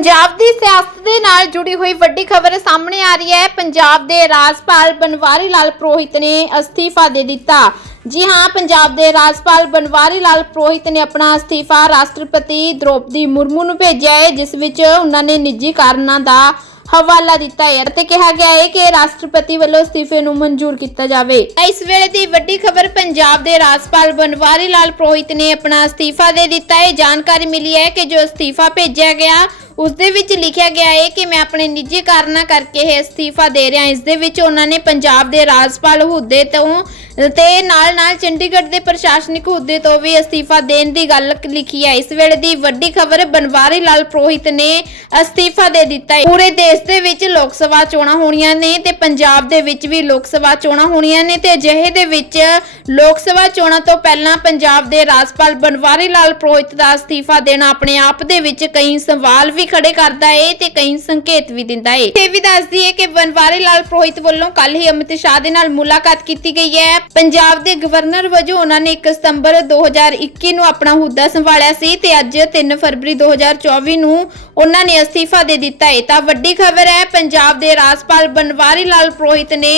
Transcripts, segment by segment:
ਪੰਜਾਬ ਦੀ ਸਿਆਸਤ ਦੇ ਨਾਲ ਜੁੜੀ ਹੋਈ ਵੱਡੀ ਖਬਰ ਸਾਹਮਣੇ ਆ ਰਹੀ ਹੈ। ਪੰਜਾਬ ਦੇ ਰਾਜਪਾਲ ਬਨਵਾਰੀ ਲਾਲ ਪ੍ਰੋਹਿਤ ਨੇ ਅਸਤੀਫਾ ਦੇ ਦਿੱਤਾ। ਜੀ ਹਾਂ, ਪੰਜਾਬ ਦੇ ਰਾਜਪਾਲ ਬਨਵਾਰੀ ਲਾਲ ਪ੍ਰੋਹਿਤ ਨੇ ਆਪਣਾ ਅਸਤੀਫਾ ਰਾਸ਼ਟਰਪਤੀ ਦ੍ਰੋਪਦੀ ਮੁਰਮੂ ਨੂੰ ਭੇਜਿਆ ਹੈ, ਜਿਸ ਵਿੱਚ ਉਹਨਾਂ ਨੇ ਨਿੱਜੀ ਕਾਰਨਾਂ ਦਾ ਹਵਾਲਾ ਦਿੱਤਾ ਹੈ ਅਤੇ ਕਿਹਾ ਗਿਆ ਹੈ ਕਿ ਰਾਸ਼ਟਰਪਤੀ ਵੱਲੋਂ ਅਸਤੀਫੇ ਨੂੰ ਮਨਜ਼ੂਰ ਕੀਤਾ ਜਾਵੇ। ਇਸ ਵੇਲੇ ਦੀ ਵੱਡੀ ਖਬਰ, ਪੰਜਾਬ ਦੇ ਰਾਜਪਾਲ ਬਨਵਾਰੀ ਲਾਲ ਪ੍ਰੋਹਿਤ ਨੇ ਆਪਣਾ ਅਸਤੀਫਾ ਦੇ ਦਿੱਤਾ ਹੈ। ਜਾਣਕਾਰੀ ਮਿਲੀ ਹੈ ਕਿ ਜੋ ਅਸਤੀਫਾ ਭੇਜਿਆ ਗਿਆ ਉਸ ਦੇ ਵਿੱਚ ਲਿਖਿਆ ਗਿਆ ਹੈ ਕਿ ਮੈਂ ਆਪਣੇ ਨਿੱਜੀ ਕਾਰਨਾਂ ਕਰਕੇ ਇਹ ਅਸਤੀਫਾ ਦੇ ਰਿਹਾ। ਇਸ ਦੇ ਵਿੱਚ ਉਹਨਾਂ ਨੇ ਪੰਜਾਬ ਦੇ ਰਾਜਪਾਲ ਅਹੁਦੇ ਤੋਂ ਤੇ ਨਾਲ ਨਾਲ ਚੰਡੀਗੜ੍ਹ ਦੇ ਪ੍ਰਸ਼ਾਸਨਿਕ ਅਹੁਦੇ ਤੋਂ ਵੀ ਅਸਤੀਫਾ ਦੇਣ ਦੀ ਗੱਲ ਲਿਖੀ ਹੈ। ਇਸ ਵੇਲੇ ਦੀ ਵੱਡੀ ਖਬਰ ਬਨਵਾਰੀ ਲਾਲ ਪ੍ਰੋਹਿਤ ਨੇ ਅਸਤੀਫਾ ਦੇ ਦਿੱਤਾ ਹੈ। ਪੂਰੇ ਦੇਸ਼ ਦੇ ਵਿੱਚ ਲੋਕ ਸਭਾ ਚੋਣਾਂ ਹੋਣੀਆਂ ਨੇ ਤੇ ਪੰਜਾਬ ਦੇ ਵਿੱਚ ਵੀ ਲੋਕ ਸਭਾ ਚੋਣਾਂ ਹੋਣੀਆਂ ਨੇ ਤੇ ਅਜਿਹੇ ਦੇ ਵਿੱਚ ਲੋਕ ਸਭਾ ਚੋਣਾਂ ਤੋਂ ਪਹਿਲਾਂ ਪੰਜਾਬ ਦੇ ਰਾਜਪਾਲ ਬਨਵਾਰੀ ਲਾਲ ਪ੍ਰੋਹਿਤ ਦਾ ਅਸਤੀਫਾ ਦੇਣਾ ਆਪਣੇ ਆਪ ਦੇ ਵਿੱਚ ਕਈ ਸਵਾਲ ਵੀ ਖੜੇ ਕਰਦਾ ਹੈ ਤੇ ਕਈ ਸੰਕੇਤ ਵੀ ਦਿੰਦਾ ਹੈ ਇਹ ਵੀ ਦੱਸਦੀ ਹੈ ਕਿ ਬਨਵਾਰੀ ਲਾਲ ਪ੍ਰੋਹਿਤ ਵੱਲੋਂ ਕੱਲ ਹੀ ਅਮਿਤ ਸ਼ਾਹ ਦੇ ਨਾਲ ਮੁਲਾਕਾਤ ਕੀਤੀ ਗਈ ਹੈ ਪੰਜਾਬ ਦੇ ਗਵਰਨਰ ਵਜੋਂ ਉਹਨਾਂ ਨੇ 1 ਸਤੰਬਰ 2021 ਨੂੰ ਆਪਣਾ ਅਹੁਦਾ ਸੰਭਾਲਿਆ ਸੀ ਤੇ ਅੱਜ 3 ਫਰਵਰੀ 2024 ਨੂੰ ਉਹਨਾਂ ਨੇ ਅਸਤੀਫਾ ਦੇ ਦਿੱਤਾ ਹੈ ਤਾਂ ਵੱਡੀ ਖਬਰ ਹੈ, ਪੰਜਾਬ ਦੇ ਰਾਜਪਾਲ ਬਨਵਾਰੀ ਲਾਲ ਪ੍ਰੋਹਿਤ ਨੇ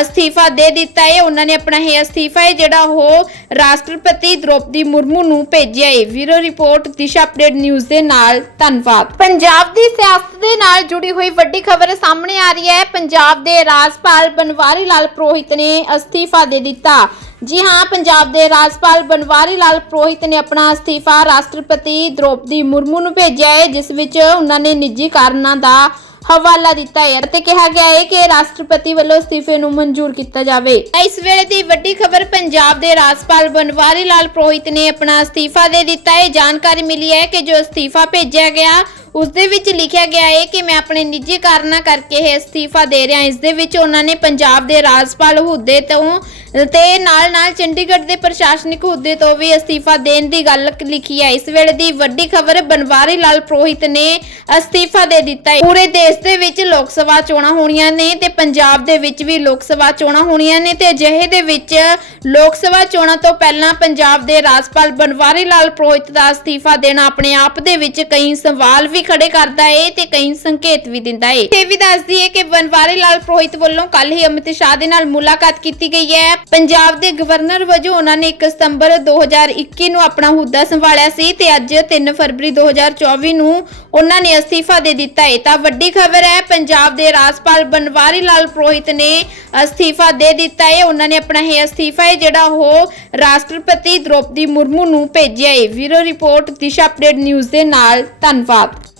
ਅਸਤੀਫਾ ਦੇ ਦਿੱਤਾ ਹੈ ਉਹਨਾਂ ਨੇ ਆਪਣਾ ਇਹ ਅਸਤੀਫਾ ਹੈ ਜਿਹੜਾ ਉਹ ਰਾਸ਼ਟਰਪਤੀ ਦ੍ਰੋਪਦੀ ਮੁਰਮੂ ਨੂੰ ਭੇਜਿਆ ਹੈ ਵੀਰੋ ਰਿਪੋਰਟ ਦਿਸ਼ਾ ਅਪਡੇਟ ਨਿਊਜ਼ ਦੇ ਨਾਲ। ਧੰਨਵਾਦ। ਪੰਜਾਬ ਦੀ ਸਿਆਸਤ ਦੇ ਨਾਲ ਜੁੜੀ ਹੋਈ ਵੱਡੀ ਖਬਰ ਸਾਹਮਣੇ ਆ ਰਹੀ ਹੈ। ਪੰਜਾਬ ਦੇ ਰਾਜਪਾਲ ਬਨਵਾਰੀ ਲਾਲ ਪ੍ਰੋਹਿਤ ਨੇ ਅਸਤੀਫਾ ਦੇ ਦਿੱਤਾ। ਜੀ ਹਾਂ, ਪੰਜਾਬ ਦੇ ਰਾਜਪਾਲ ਬਨਵਾਰੀ ਲਾਲ ਪ੍ਰੋਹਿਤ ਨੇ ਆਪਣਾ ਅਸਤੀਫਾ ਰਾਸ਼ਟਰਪਤੀ ਦ੍ਰੋਪਦੀ ਮੁਰਮੂ ਨੂੰ ਭੇਜਿਆ ਹੈ, ਜਿਸ ਵਿੱਚ ਉਹਨਾਂ ਨੇ ਨਿੱਜੀ ਕਾਰਨਾਂ ਦਾ ਹਵਾਲਾ ਦਿੱਤਾ ਹੈ ਤੇ ਕਿਹਾ ਗਿਆ ਹੈ ਕਿ ਰਾਸ਼ਟਰਪਤੀ ਵੱਲੋਂ ਅਸਤੀਫੇ ਨੂੰ ਮਨਜ਼ੂਰ ਕੀਤਾ ਜਾਵੇ। ਇਸ ਵੇਲੇ ਦੀ ਵੱਡੀ ਖਬਰ, ਪੰਜਾਬ ਦੇ ਰਾਜਪਾਲ ਬਨਵਾਰੀ ਲਾਲ ਪ੍ਰੋਹਿਤ ਨੇ ਆਪਣਾ ਅਸਤੀਫਾ ਦੇ ਦਿੱਤਾ ਹੈ। ਜਾਣਕਾਰੀ ਮਿਲੀ ਹੈ ਕਿ ਜੋ ਅਸਤੀਫਾ ਭੇਜਿਆ ਗਿਆ ਉਸ ਦੇ ਵਿੱਚ ਲਿਖਿਆ ਗਿਆ ਹੈ ਕਿ ਮੈਂ ਆਪਣੇ ਨਿੱਜੀ ਕਾਰਨਾਂ ਕਰਕੇ ਇਹ ਅਸਤੀਫਾ ਦੇ ਰਿਹਾ। ਇਸ ਦੇ ਵਿੱਚ ਉਹਨਾਂ ਨੇ ਪੰਜਾਬ ਦੇ ਰਾਜਪਾਲ ਅਹੁਦੇ ਤੋਂ ਤੇ ਨਾਲ ਨਾਲ ਚੰਡੀਗੜ੍ਹ ਦੇ ਪ੍ਰਸ਼ਾਸਨਿਕ ਅਹੁਦੇ ਤੋਂ ਵੀ ਅਸਤੀਫਾ ਦੇਣ ਦੀ ਗੱਲ ਲਿਖੀ ਹੈ। ਇਸ ਵੇਲੇ ਦੀ ਵੱਡੀ ਖਬਰ ਬਨਵਾਰੀ ਲਾਲ ਪ੍ਰੋਹਿਤ ਨੇ ਅਸਤੀਫਾ ਦੇ ਦਿੱਤਾ ਹੈ। ਪੂਰੇ ਦੇਸ਼ ਦੇ ਵਿੱਚ ਲੋਕ ਸਭਾ ਚੋਣਾਂ ਹੋਣੀਆਂ ਨੇ ਤੇ ਪੰਜਾਬ ਦੇ ਵਿੱਚ ਵੀ ਲੋਕ ਸਭਾ ਚੋਣਾਂ ਹੋਣੀਆਂ ਨੇ ਤੇ ਅਜਿਹੇ ਦੇ ਵਿੱਚ ਲੋਕ ਸਭਾ ਚੋਣਾਂ ਤੋਂ ਪਹਿਲਾਂ ਪੰਜਾਬ ਦੇ ਰਾਜਪਾਲ ਬਨਵਾਰੀ ਲਾਲ ਪ੍ਰੋਹਿਤ ਦਾ ਅਸਤੀਫਾ ਦੇਣਾ ਆਪਣੇ ਆਪ ਦੇ ਵਿੱਚ ਕਈ ਸਵਾਲ ਵੀ ਖੜੇ ਕਰਦਾ ਹੈ ਤੇ ਕਈ ਸੰਕੇਤ ਵੀ ਦਿੰਦਾ ਹੈ ਇਹ ਵੀ ਦੱਸਦੀ ਹੈ ਕਿ ਬਨਵਾਰੀ ਲਾਲ ਪ੍ਰੋਹਿਤ ਵੱਲੋਂ ਕੱਲ ਹੀ ਅਮਿਤ ਸ਼ਾਹ ਦੇ ਨਾਲ ਮੁਲਾਕਾਤ ਕੀਤੀ ਗਈ ਹੈ। ਪੰਜਾਬ ਦੇ ਗਵਰਨਰ ਵਜੋਂ ਉਹਨਾਂ ਨੇ 1 ਸਤੰਬਰ 2021 ਨੂੰ ਆਪਣਾ ਅਹੁਦਾ ਸੰਭਾਲਿਆ ਸੀ ਤੇ ਅੱਜ 3 ਫਰਵਰੀ 2024 ਨੂੰ ਉਹਨਾਂ ਨੇ ਅਸਤੀਫਾ ਦੇ ਦਿੱਤਾ ਹੈ। ਤਾਂ ਵੱਡੀ ਖਬਰ ਹੈ, ਪੰਜਾਬ ਦੇ ਰਾਜਪਾਲ ਬਨਵਾਰੀ ਲਾਲ ਪ੍ਰੋਹਿਤ ਨੇ ਅਸਤੀਫਾ ਦੇ ਦਿੱਤਾ ਹੈ। ਉਹਨਾਂ ਨੇ ਆਪਣਾ ਇਹ ਅਸਤੀਫਾ ਹੈ, ਜਿਹੜਾ ਉਹ ਰਾਸ਼ਟਰਪਤੀ ਦ੍ਰੋਪਦੀ ਮੁਰਮੂ ਨੂੰ ਭੇਜਿਆ ਹੈ। ਵੀਰੋ ਰਿਪੋਰਟ ਦਿਸ਼ਾ ਅਪਡੇਟ ਨਿਊਜ਼ ਦੇ ਨਾਲ। ਧੰਨਵਾਦ।